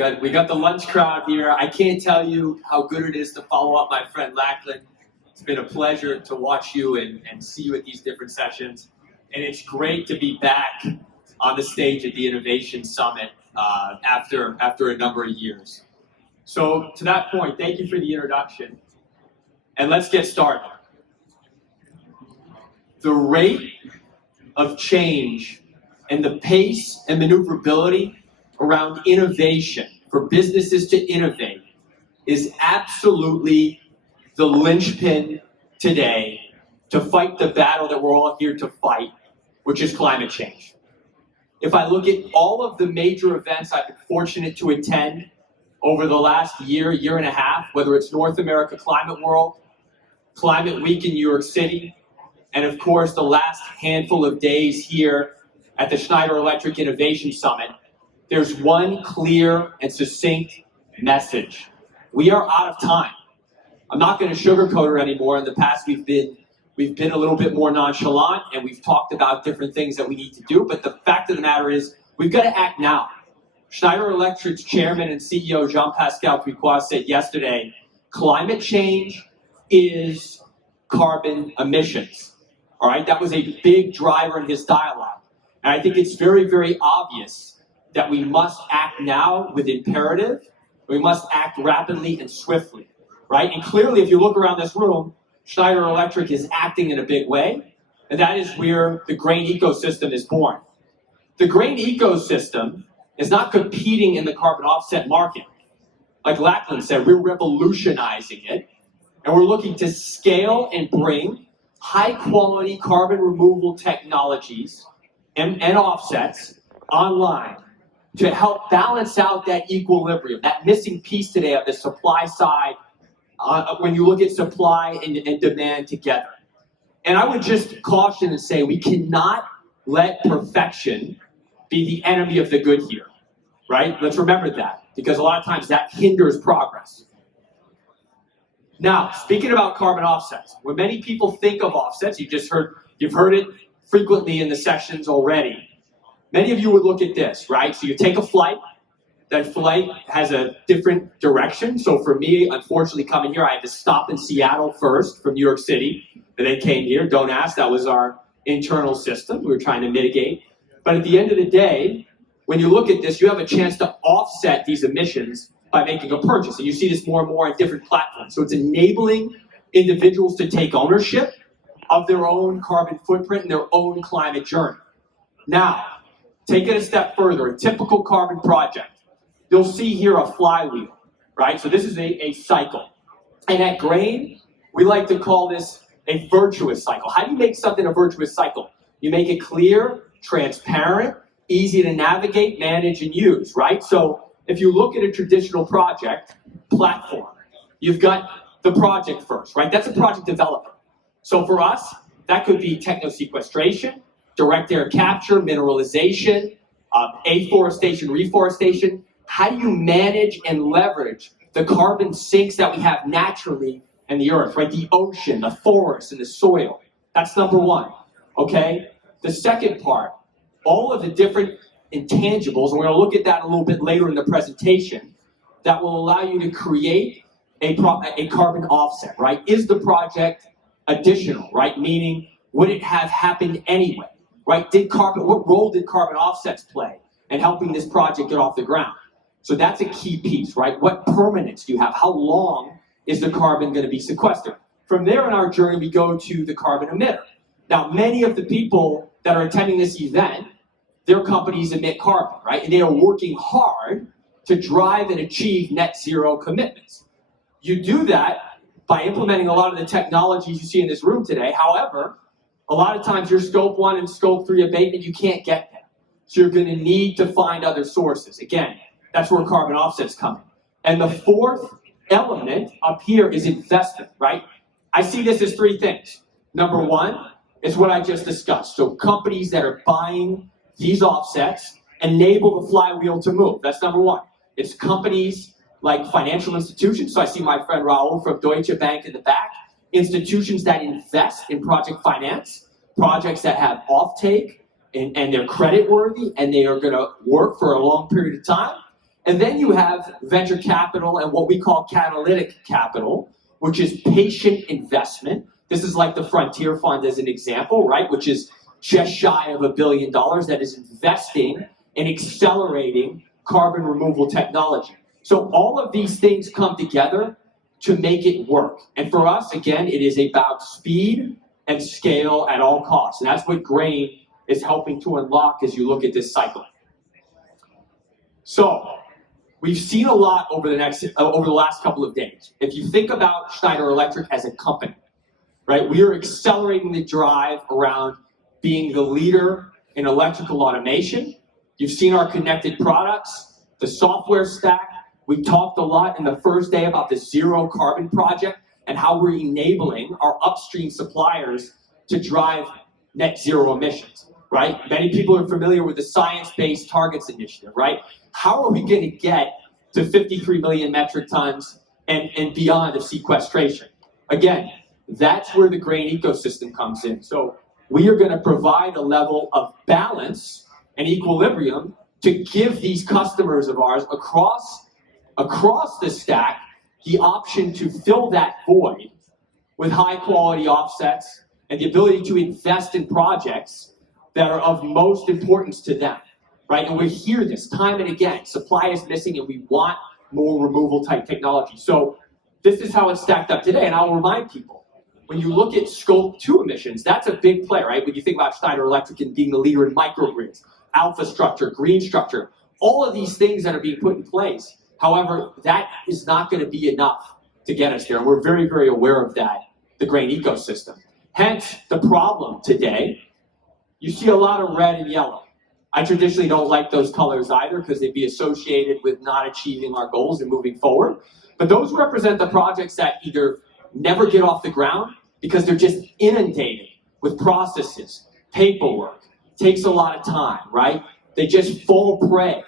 got the lunch crowd here. I can't tell you how good it is to follow up my friend Lachlan. It's been a pleasure to watch you and see you at these different sessions. And it's great to be back on the stage at the Innovation Summit after a number of years. So to that point, thank you for the introduction. And let's get started. The rate of change and the pace and maneuverability around innovation for businesses to innovate is absolutely the linchpin today to fight the battle that we're all here to fight, which is climate change. If I look at all of the major events I've been fortunate to attend over the last year and a half, whether it's North America Climate World, Climate Week in New York City, and of course the last handful of days here at the Schneider Electric Innovation Summit, there's one clear and succinct message. We are out of time. I'm not going to sugarcoat it anymore. In the past, we've been a little bit more nonchalant, and we've talked about different things that we need to do. But the fact of the matter is, we've got to act now. Schneider Electric's chairman and CEO Jean-Pascal Tricoire said yesterday, climate change is carbon emissions. All right, that was a big driver in his dialogue. And I think it's very, very obvious that we must act now with imperative. We must act rapidly and swiftly, right? And clearly, if you look around this room, Schneider Electric is acting in a big way, and that is where the grain ecosystem is born. The grain ecosystem is not competing in the carbon offset market. Like Lachlan said, we're revolutionizing it, and we're looking to scale and bring high-quality carbon removal technologies and offsets online to help balance out that equilibrium, that missing piece today of the supply side when you look at supply and demand together. And I would just caution and say we cannot let perfection be the enemy of the good here, right? Let's remember that, because a lot of times that hinders progress. Now, speaking about carbon offsets, when many people think of offsets, you've heard it frequently in the sessions already. Many of you would look at this, right? So you take a flight, that flight has a different direction. So for me, unfortunately, coming here, I had to stop in Seattle first from New York City, and then came here. Don't ask, that was our internal system. We were trying to mitigate. But at the end of the day, when you look at this, you have a chance to offset these emissions by making a purchase. And you see this more and more on different platforms. So it's enabling individuals to take ownership of their own carbon footprint and their own climate journey. Now, take it a step further, a typical carbon project. You'll see here a flywheel, right? So this is a cycle. And at Grain, we like to call this a virtuous cycle. How do you make something a virtuous cycle? You make it clear, transparent, easy to navigate, manage, and use, right? So if you look at a traditional project platform, you've got the project first, right? That's a project developer. So for us, that could be techno-sequestration, direct air capture, mineralization, afforestation, reforestation. How do you manage and leverage the carbon sinks that we have naturally in the earth, right? The ocean, the forest, and the soil. That's number one, okay? The second part, all of the different intangibles, and we're gonna look at that a little bit later in the presentation, that will allow you to create a carbon offset, right? Is the project additional, right? Meaning, would it have happened anyway, right? What role did carbon offsets play in helping this project get off the ground? So that's a key piece, right? What permanence do you have? How long is the carbon going to be sequestered? From there in our journey, we go to the carbon emitter. Now, many of the people that are attending this event, their companies emit carbon, right? And they are working hard to drive and achieve net zero commitments. You do that by implementing a lot of the technologies you see in this room today. However, a lot of times your scope 1 and scope 3 abatement, you can't get there. So you're going to need to find other sources. Again, that's where carbon offsets come in. And the fourth element up here is investment, right? I see this as three things. Number one is what I just discussed. So companies that are buying these offsets enable the flywheel to move. That's number one. It's companies like financial institutions. So I see my friend Raul from Deutsche Bank in the back. Institutions that invest in project finance, projects that have offtake and they're credit worthy and they are going to work for a long period of time. And then you have venture capital and what we call catalytic capital, which is patient investment. This is like the Frontier Fund as an example, right? Which is just shy of $1 billion that is investing in accelerating carbon removal technology. So all of these things come together to make it work. And for us, again, it is about speed and scale at all costs. And that's what grain is helping to unlock as you look at this cycle. So we've seen a lot over the last couple of days. If you think about Schneider Electric as a company, right, we are accelerating the drive around being the leader in electrical automation. You've seen our connected products, the software stack. We talked a lot in the first day about the zero carbon project and how we're enabling our upstream suppliers to drive net zero emissions, right? Many people are familiar with the Science-Based Targets Initiative, right? How are we going to get to 53 million metric tons and beyond of sequestration? Again, that's where the grain ecosystem comes in. So we are going to provide a level of balance and equilibrium to give these customers of ours across the stack the option to fill that void with high quality offsets and the ability to invest in projects that are of most importance to them, right? And we hear this time and again, supply is missing and we want more removal type technology. So this is how it's stacked up today. And I'll remind people, when you look at scope 2 emissions, that's a big play, right? When you think about Schneider Electric and being the leader in microgrids, alpha structure, green structure, all of these things that are being put in place. However, that is not going to be enough to get us there. And we're very, very aware of that, the grain ecosystem. Hence, the problem today, you see a lot of red and yellow. I traditionally don't like those colors either because they'd be associated with not achieving our goals and moving forward. But those represent the projects that either never get off the ground because they're just inundated with processes, paperwork, takes a lot of time, right? They just fall prey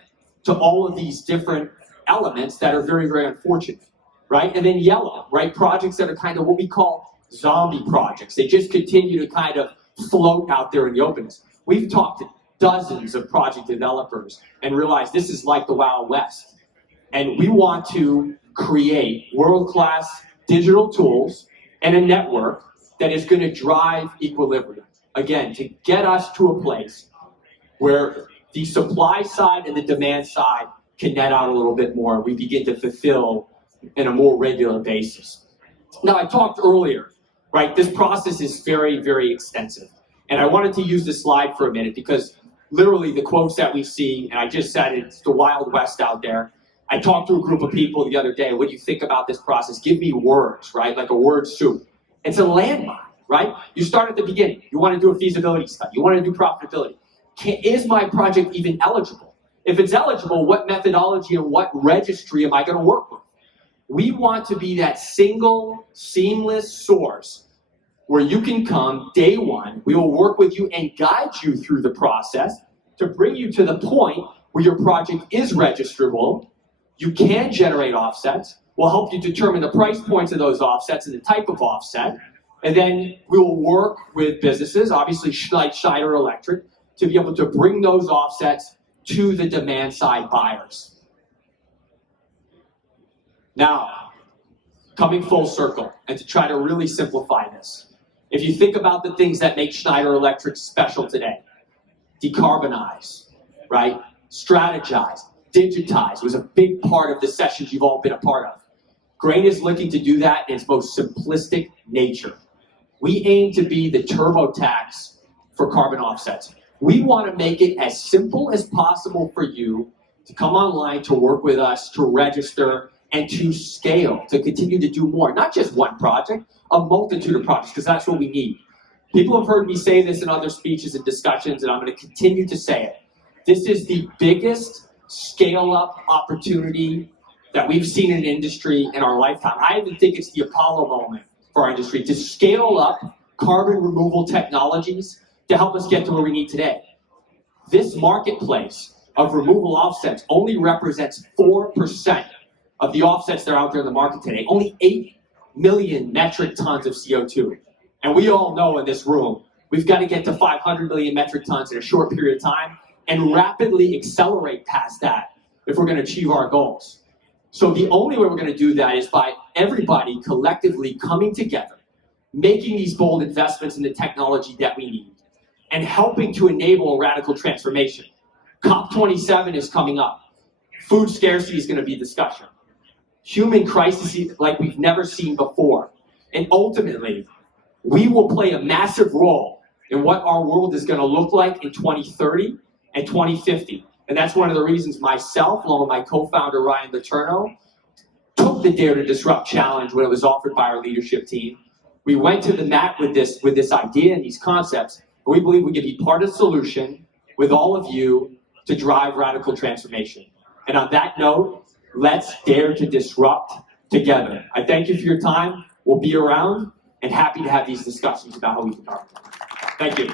to all of these different elements that are very, very unfortunate, right? And then yellow, right? Projects that are kind of what we call zombie projects. They just continue to kind of float out there in the openness. We've talked to dozens of project developers and realized this is like the Wild West. And we want to create world-class digital tools and a network that is going to drive equilibrium. Again, to get us to a place where the supply side and the demand side can net out a little bit more. We begin to fulfill in a more regular basis. Now, I talked earlier, right? This process is very, very extensive. And I wanted to use this slide for a minute because literally the quotes that we see, and I just said it's the Wild West out there. I talked to a group of people the other day. What do you think about this process? Give me words, right? Like a word soup. It's a landmine, right? You start at the beginning. You want to do a feasibility study. You want to do profitability. Is my project even eligible? If it's eligible, what methodology and what registry am I going to work with? We want to be that single, seamless source where you can come day one. We will work with you and guide you through the process to bring you to the point where your project is registrable. You can generate offsets. We'll help you determine the price points of those offsets and the type of offset. And then we will work with businesses, obviously like Schneider Electric, to be able to bring those offsets to the demand side buyers. Now, coming full circle, and to try to really simplify this, if you think about the things that make Schneider Electric special today, decarbonize, right? Strategize, digitize was a big part of the sessions you've all been a part of. Grain is looking to do that in its most simplistic nature. We aim to be the TurboTax for carbon offsets. We want to make it as simple as possible for you to come online, to work with us, to register, and to scale, to continue to do more. Not just one project, a multitude of projects, because that's what we need. People have heard me say this in other speeches and discussions, and I'm going to continue to say it. This is the biggest scale-up opportunity that we've seen in industry in our lifetime. I even think it's the Apollo moment for our industry, to scale up carbon removal technologies to help us get to where we need today. This marketplace of removal offsets only represents 4% of the offsets that are out there in the market today. Only 8 million metric tons of CO2. And we all know in this room, we've got to get to 500 million metric tons in a short period of time and rapidly accelerate past that if we're going to achieve our goals. So the only way we're going to do that is by everybody collectively coming together, making these bold investments in the technology that we need, and helping to enable a radical transformation. COP27 is coming up. Food scarcity is going to be discussion. Human crises like we've never seen before. And ultimately, we will play a massive role in what our world is going to look like in 2030 and 2050. And that's one of the reasons myself, along with my co-founder Ryan Letourneau, took the Dare to Disrupt challenge when it was offered by our leadership team. We went to the mat with this idea and these concepts, and we believe we can be part of the solution with all of you to drive radical transformation. And on that note, let's dare to disrupt together. I thank you for your time. We'll be around and happy to have these discussions about how we can help. Thank you.